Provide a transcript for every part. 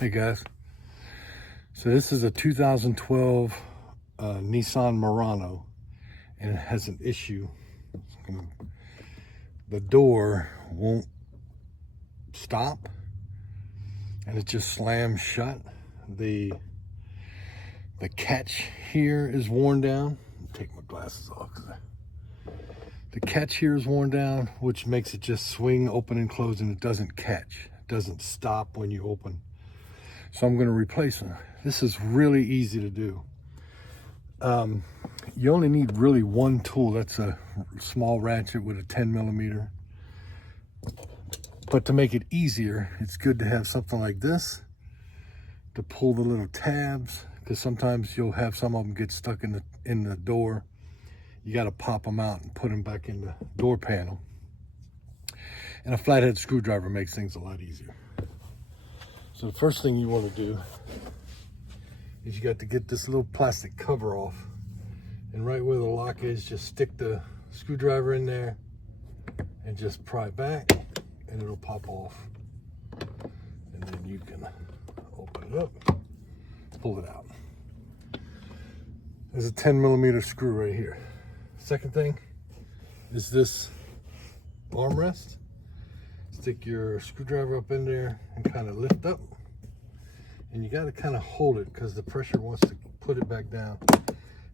Hey guys, so this is a 2012 Nissan Murano, and it has an issue. The door won't stop and it just slams shut. The catch here is worn down. Take my glasses off. The catch here is worn down, which makes it just swing open and close, and it doesn't catch. It doesn't stop when you open. So I'm going to replace it. This is really easy to do. You only need really one tool. That's a small ratchet with a 10mm. But to make it easier, it's good to have something like this to pull the little tabs, because sometimes you'll have some of them get stuck in the door. You got to pop them out and put them back in the door panel. And a flathead screwdriver makes things a lot easier. So the first thing you want to do is you got to get this little plastic cover off, and right where the lock is, just stick the screwdriver in there and just pry back, and it'll pop off, and then you can open it up, pull it out. There's a 10mm screw right here. Second thing is this armrest. Stick your screwdriver up in there and kind of lift up, and you got to kind of hold it because the pressure wants to put it back down,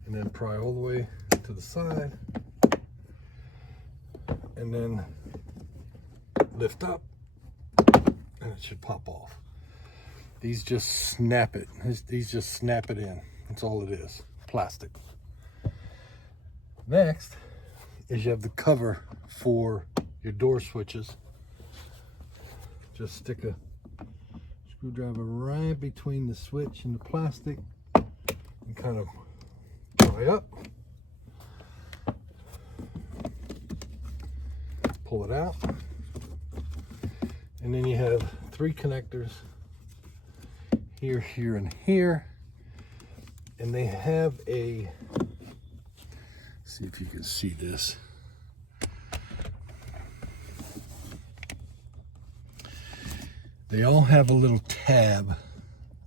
and then pry all the way to the side, and then lift up, and it should pop off. These just snap it. These just snap it in. That's all it is. Plastic. Next is you have the cover for your door switches. Just stick a screwdriver right between the switch and the plastic and kind of pry up, pull it out, and then you have 3 connectors here, here, and here, and they have a, see if you can see this. They all have a little tab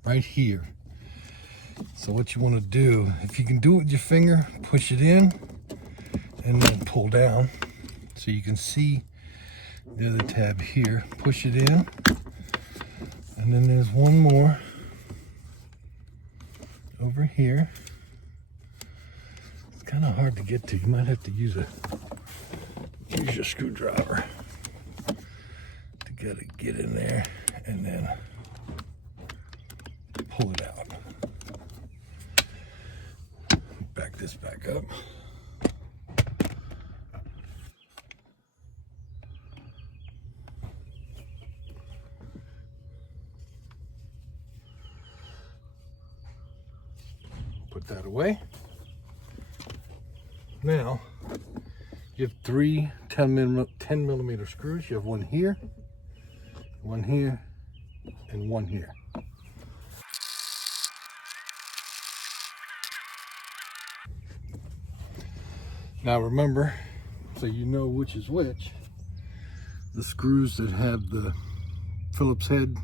right here. So what you want to do, if you can do it with your finger, push it in and then pull down so you can see the other tab here. Push it in, and then there's one more over here. It's kind of hard to get to. You might have to use your screwdriver to get in there, and then pull it out. Back this back up. Put that away. Now, you have 3 10mm screws. You have one here, and one here. Now remember, so you know which is which, the screws that have the Phillips head,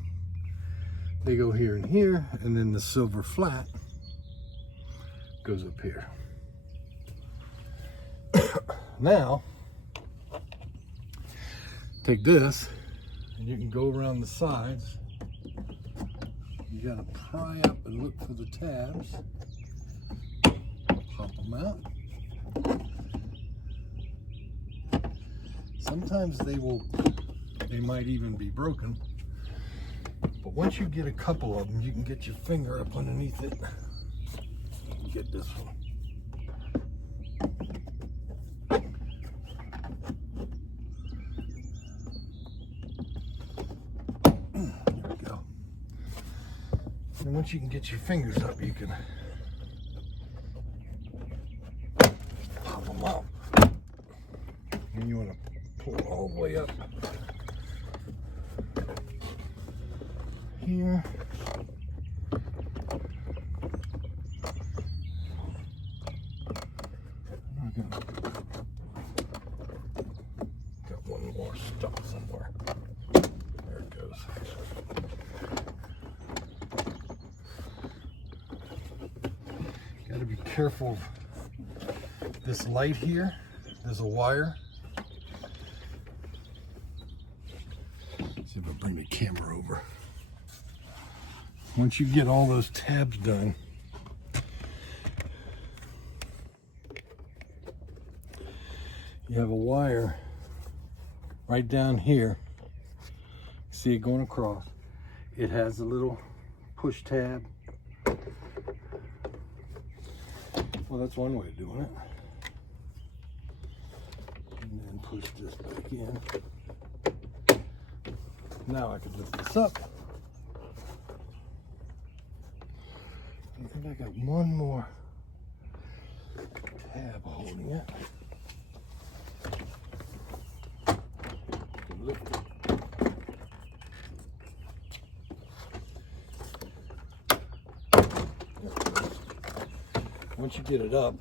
they go here and here, and then the silver flat goes up here. Now, take this, and you can go around the sides. You gotta pry up and look for the tabs. Pop them out. Sometimes they might even be broken. But once you get a couple of them, you can get your finger up underneath it. Get this one. And once you can get your fingers up, you can pop them out. And you want to pull it all the way up here. Got one more stuck somewhere. There it goes. careful of this light here. There's a wire. Let's see if I bring the camera over. Once you get all those tabs done, you have a wire right down here. See it going across. It has a little push tab. Well, that's one way of doing it. And then push this back in. Now I can lift this up. I think I got one more tab holding it. Lift it. Once you get it up,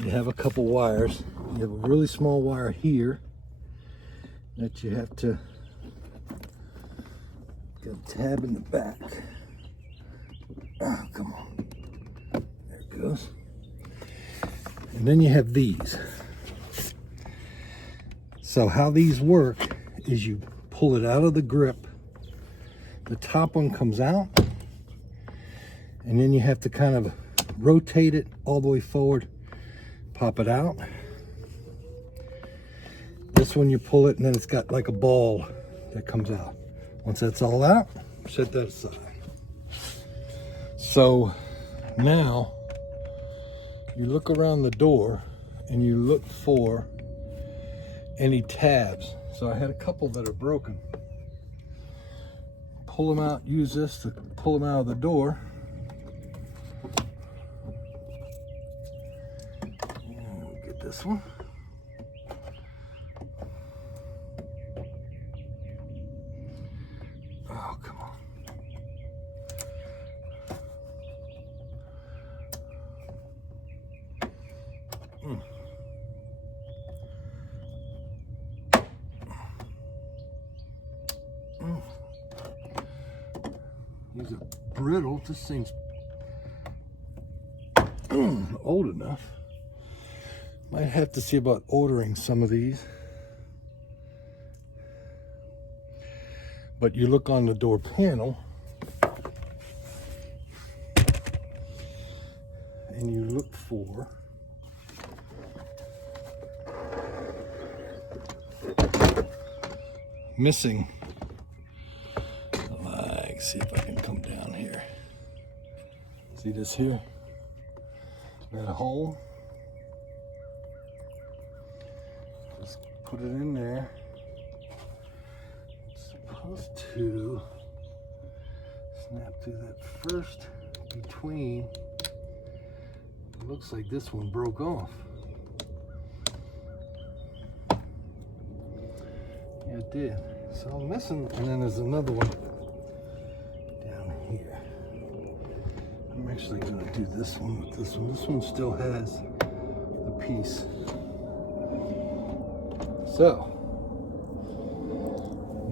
you have a couple wires. You have a really small wire here that you have to get a tab in the back. Oh, come on. There it goes. And then you have these. So how these work is you pull it out of the grip. The top one comes out, and then you have to kind of rotate it all the way forward, pop it out. This one you pull it, and then it's got like a ball that comes out. Once that's all out, set that aside. So now you look around the door and you look for any tabs. So I had a couple that are broken. Pull them out, use this to pull them out of the door. And we'll get this one. Oh, come on. These are brittle. This thing's old enough. Might have to see about ordering some of these. But you look on the door panel and you look for missing. See if I can come down here. See this here? Got a hole. Just put it in there. It's supposed to snap through that first between. It looks like this one broke off. Yeah, it did. So I'm missing, and then there's another one here. I'm actually going to do this one with this one. This one still has the piece. So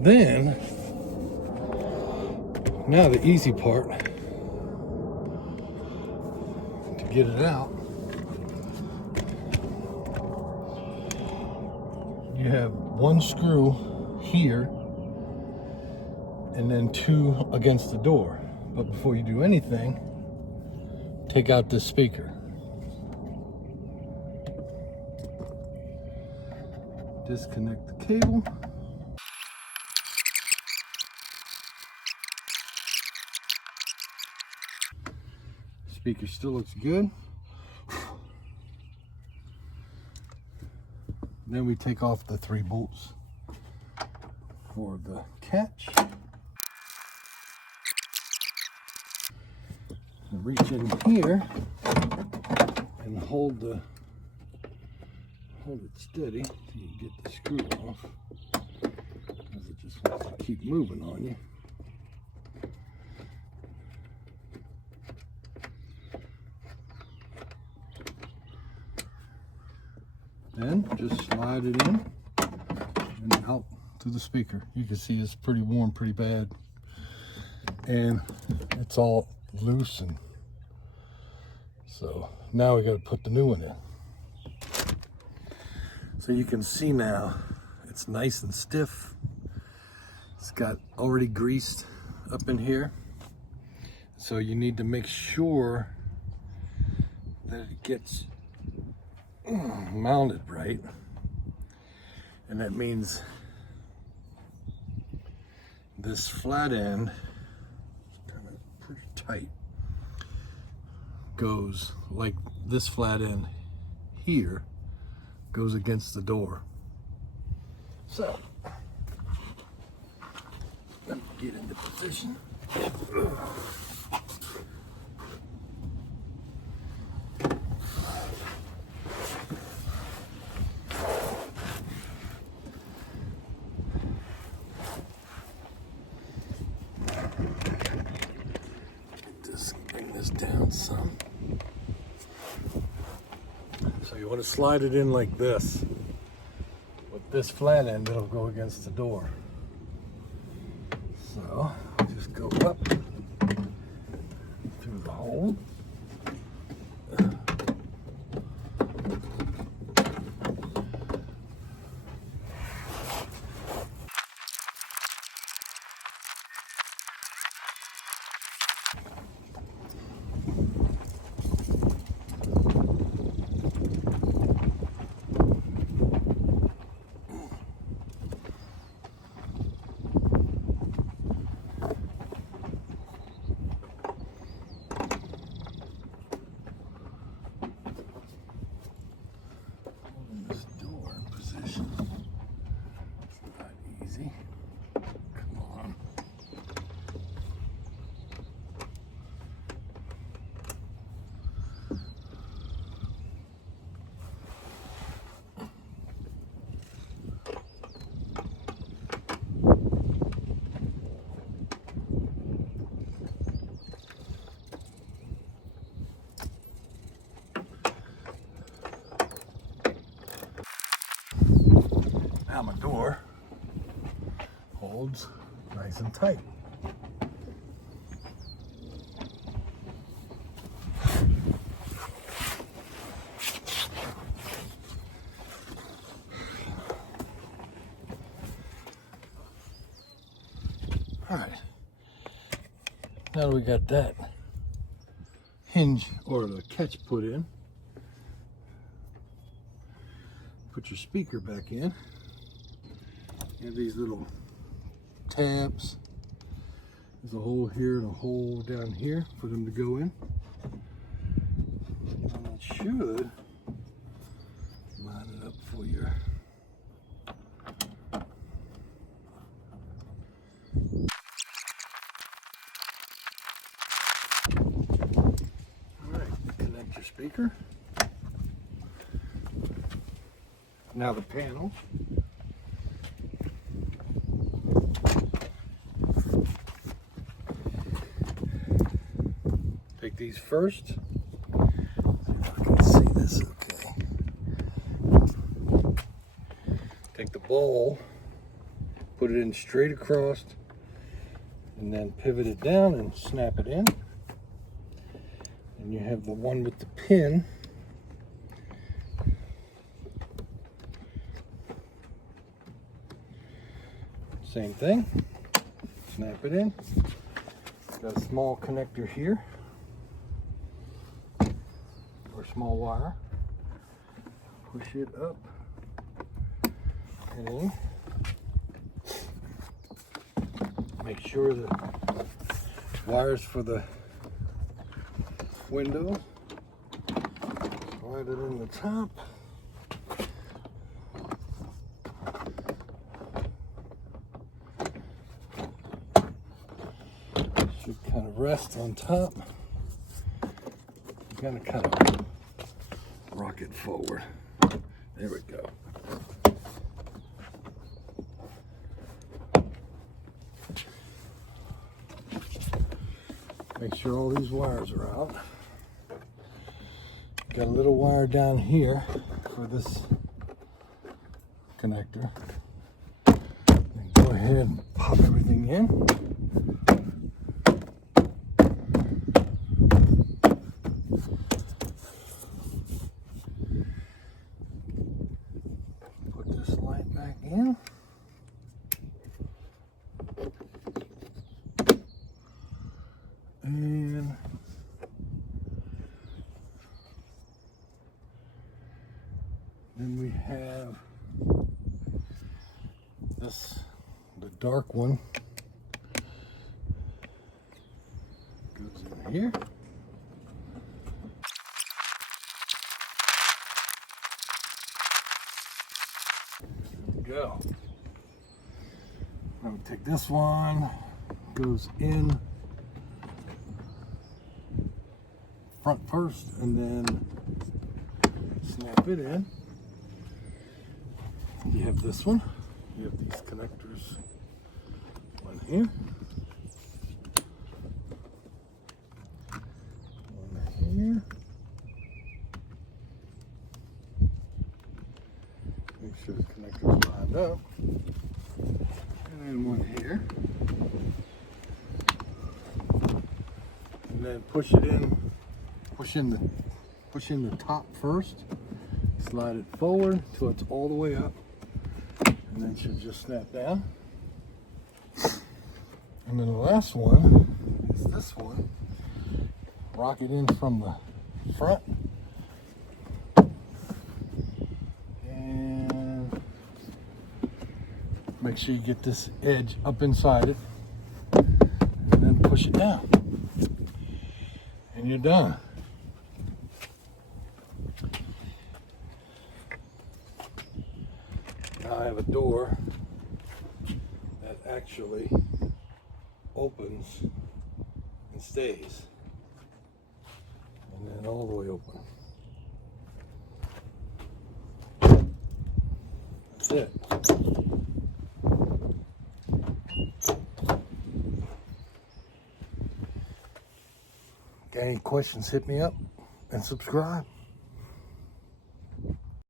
then, now the easy part to get it out. You have one screw here and then two against the door. But before you do anything, take out this speaker. Disconnect the cable. Speaker still looks good. Then we take off the 3 bolts for the catch. Reach in here and hold it steady till you get the screw off, because it just wants to keep moving on you. Then just slide it in and out to the speaker. You can see it's pretty worn pretty bad, and it's all loose, and so now we got to put the new one in. So you can see now it's nice and stiff. It's got already greased up in here, so you need to make sure that it gets mounted right, and that means this flat end, kind of pretty tight, goes like this flat end here goes against the door. So let me get into position. Just bring this down some. So you want to slide it in like this. With this flat end, it'll go against the door. So just go up through the hole. Now my door holds nice and tight. All right, now that we got that hinge or the catch put in, put your speaker back in. You have these little tabs. There's a hole here and a hole down here for them to go in. And it should line it up for you. All right, connect your speaker. Now the panel. Take these first. See if I can see this okay. Take the bowl, put it in straight across, and then pivot it down and snap it in. And you have the one with the pin. Same thing, snap it in. Got a small connector here, or small wire. Push it up and in. Make sure the wires for the window, slide it in the top. Should kind of rest on top. You're gonna kind of rock it forward. There we go. Make sure all these wires are out. Got a little wire down here for this connector. Make ahead and pop everything in. Put this light back in. And then we have this, the dark one goes in here. There we go. I'm gonna take this one, goes in front first, and then snap it in. You have this one. You have these connectors. One here. One here. Make sure the connector's lined up. And then one here. And then push it in. Push in the top first. Slide it forward till it's all the way up. And then she'll just snap down. And then the last one is this one. Rock it in from the front. And make sure you get this edge up inside it. And then push it down. And you're done. Now I have a door that actually opens and stays, and then all the way open. That's it. Got any questions, hit me up and subscribe.